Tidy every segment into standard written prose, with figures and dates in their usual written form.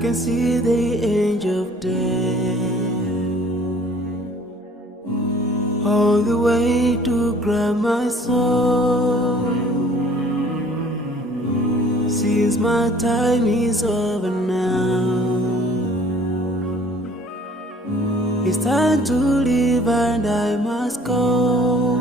can see the angel of death all the way to grab my soul. Since my time is over now, it's time to leave and I must go.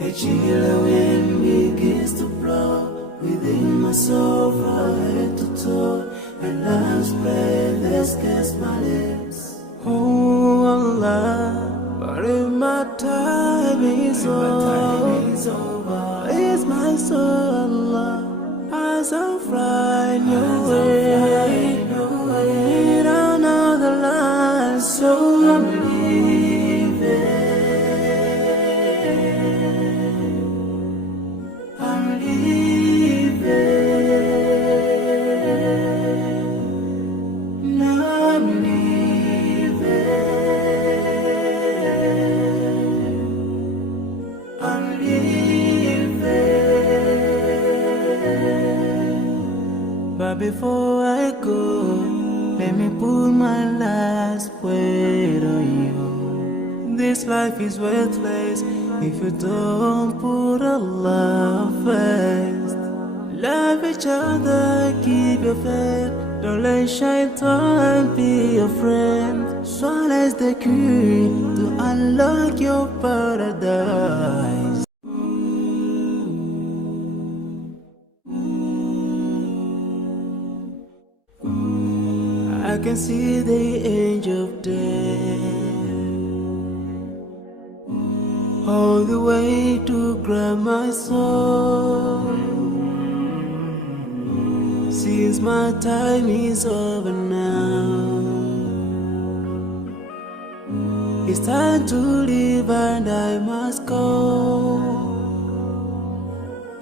A chilly wind begins to blow within my soul from head to toe, and love's breath escapes my lips. Oh Allah, but if my time is over, it's my soul, Allah, as I find your way. We don't know the line, so I'm leaving. I'm leaving. Now I'm leaving. I'm leaving. But before I go, let me put my last word on you. This life is worthless if you don't put Allah first. Love each other, keep your faith. Don't let shaitan be your friend. Swallow the key to unlock your paradise. I can see the angel of death all the way to grab my soul. Since my time is over now, it's time to leave and I must go.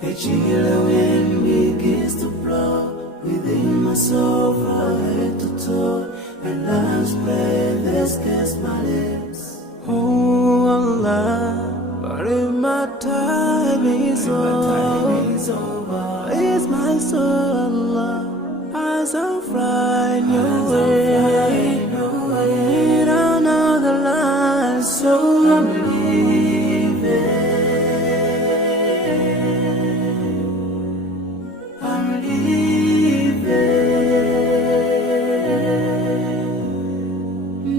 A chilly wind begins to blow within my soul from head to toe, and love's breath escapes my lips. Oh Allah, but if my time is over, it's my soul, Allah, as I find your way. We don't know the line, so I'm leaving. I'm leaving.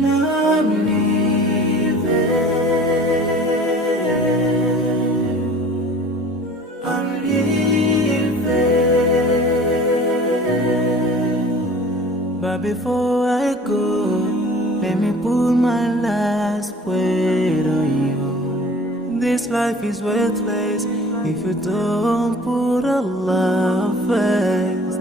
Now I'm leaving. I'm leaving. But before I go, let me put my last word on you. This life is worthless if you don't put Allah first.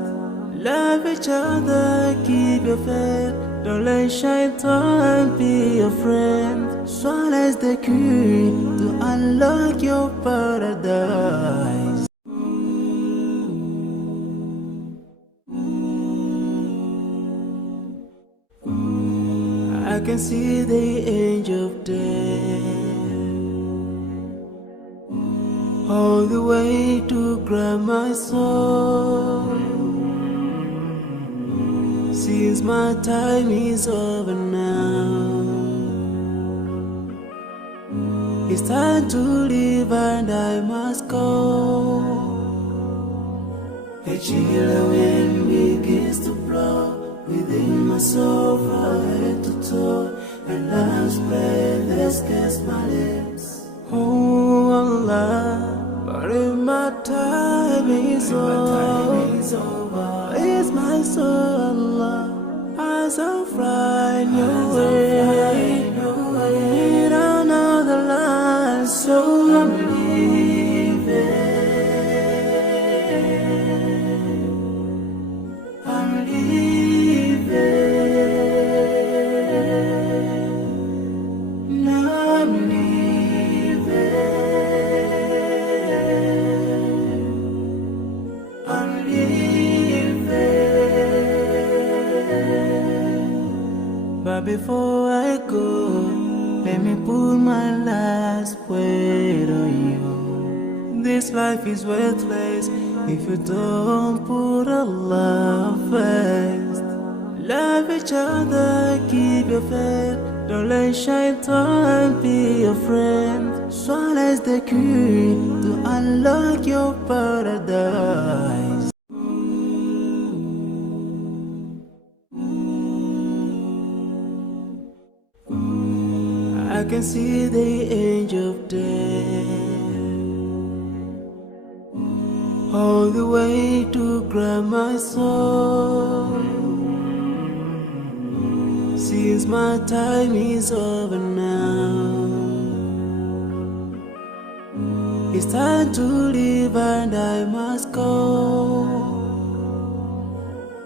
Love each other, keep your faith. Don't let shaitan be your friend. Swallow the key to unlock your paradise. I can see the angel of death all the way to grab my soul. Since my time is over now, it's time to leave and I must go. A chilly wind begins to blow within my soul from head to toe, and love's breath escapes my lips. Oh Allah, but if my time is over, it's my soul, Allah, as I find your way. We don't know the line, so I'm leaving. I'm leaving. Now I'm leaving. I'm leaving. But before I go, let me put my last word on you. This life is worthless if you don't put Allah first. Love each other, keep your faith. Don't let shaitan be your friend. Swallow the key to unlock your paradise. I can see the angel of death all the way to grab my soul. Since my time is over now, it's time to leave and I must go.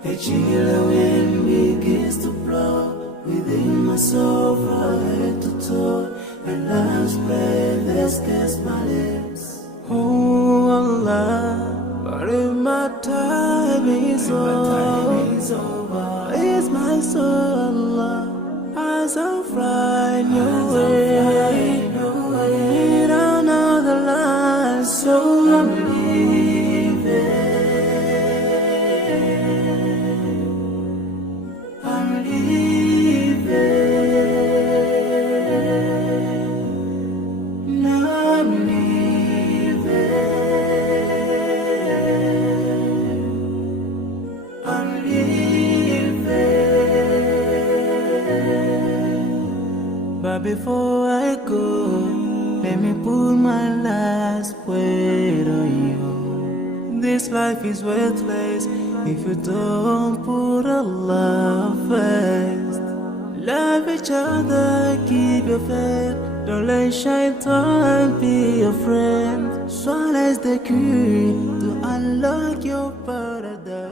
A chilly wind begins to blow within my soul from head to toe, and love's breath escapes my lips. Oh Allah, but if my time is over, it's my soul, Allah, as I fly your way, in another life, so I'm leaving. I'm leaving. Now I'm leaving. I'm leaving. But before I go, let me put my last word on you. This life is worthless if you don't put Allah first. Love each other, keep your faith. Don't let shaitan be your friend. Swallow the key to unlock your paradise.